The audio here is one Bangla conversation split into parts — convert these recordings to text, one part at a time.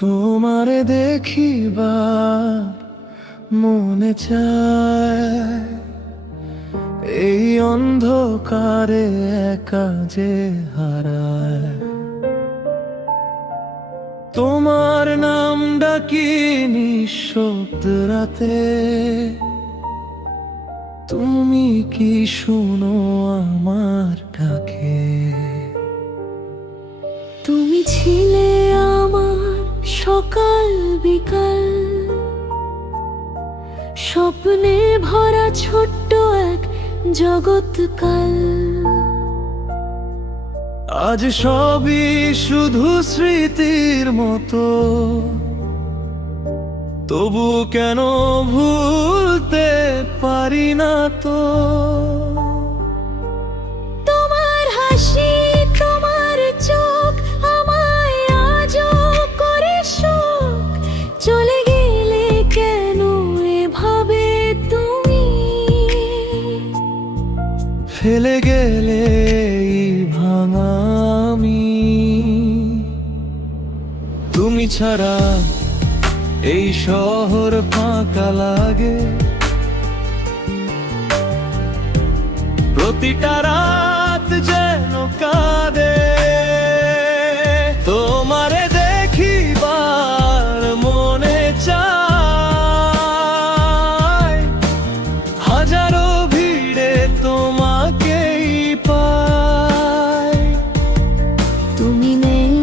তোমারে দেখিবার মনে চায়, এই অন্ধকারে একা যে হারায়। তোমার নাম ডাকি নিঃশব্দ রাতে, তুমি কি শুনো আমার ডাকে? তুমি ছিলে আমার সকাল বিকাল, স্বপ্নে ভরা ছোট্ট এক জগৎকাল। আজ সবই শুধু স্মৃতির মতো, তবু কেন ভুলতে পারি না তো। তোমার হাসি, তোমার চোখ আমায় আজও করে শোক। চলে গেলে কেন এভাবে তুমি, ফেলে গেলে এই ভাঙা আমি। তুমি ছাড়া এই শহর ফাঁকা লাগে, প্রতিটা রাত যেন কাঁদে। তোমারে দেখিবার মনে চায়, হাজারো ভিড়ে তোমাকেই পায়। তুমি নেই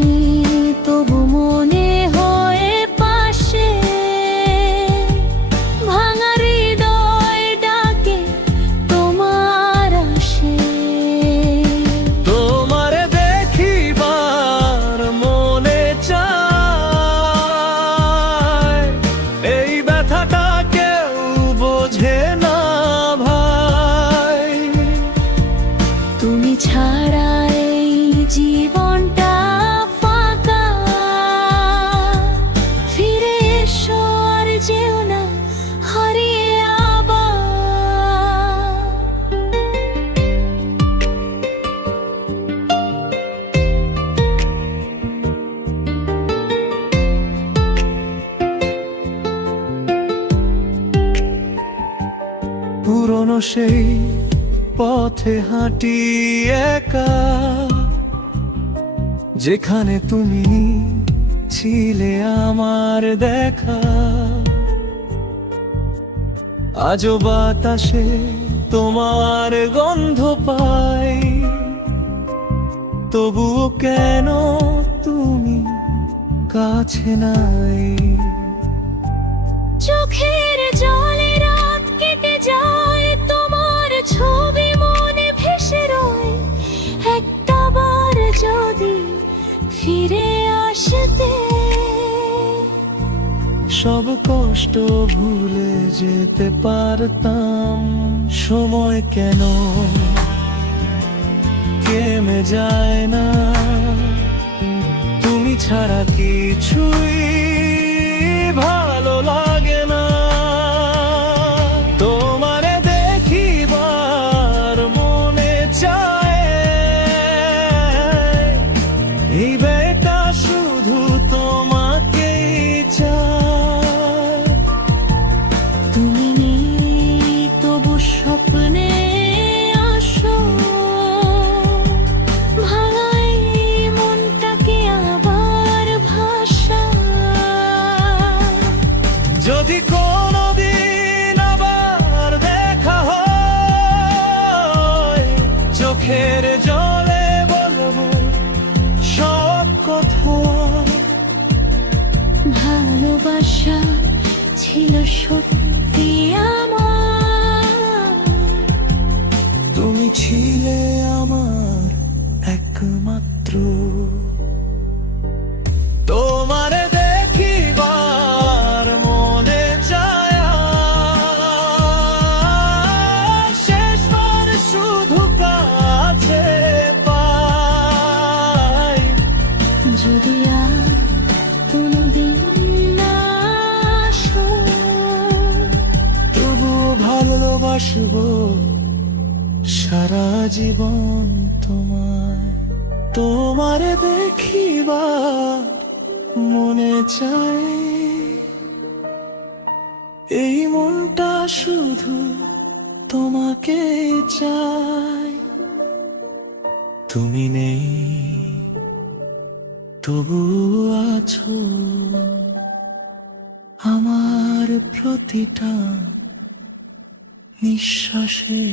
তবু মনে হয় পাশে। ভাঙা হৃদয় ডাকে তোমার আসে। তোমারে দেখিবার মনে চায়, এই ব্যথাটা কেউ বোঝে না ভাই। তুমি ছাড়া এই জীবনটা ফাঁকা। ফিরে এসো আর যেও না হারিয়ে আবার। পুরনো সেই পথে হাঁটি একা, যেখানে তুমি ছিলে আমার দেখা। আজও বাতাসে তোমার গন্ধ পাই, তবুও কেন তুমি কাছে নাই। চোখের জলে রাত কেটে যায়, তোমার ছবি মনে ভেসে রয়। একটা বার যদি ফিরে আসতে, সব কষ্ট ভুলে যেতে পারতাম। সময় কেন থেমে যায় না, তুমি ছাড়া কিছুই ভালো লাগে না। তোমারে দেখিবার মনে চায়, এই বেটা শুধু তোমাকেই চায়। তুমি নেই তবু স্বপ্নে আসো। ভাঙাই মনটাকে আবার ভাষা। যদি কোনোদিন আবার দেখা হয়, চোখের জলে বলবো সব কথা। ভালোবাসা ছিল সত্যি আমার। তুমি ছিলে আমার একমাত্র। তোমারে দেখিবার মনে চায়, শেষবার শুধু কাছে পাই। যদি আর কোনোদিন না আসো, তবুও ভালোবাসবো সারা জীবন তোমায়। তোমারে দেখিবার মনে চায় এই মনটা শুধু তোমাকে চায়। তুমি নেই তবু আছো আমার প্রতিটা নিঃশ্বাসে।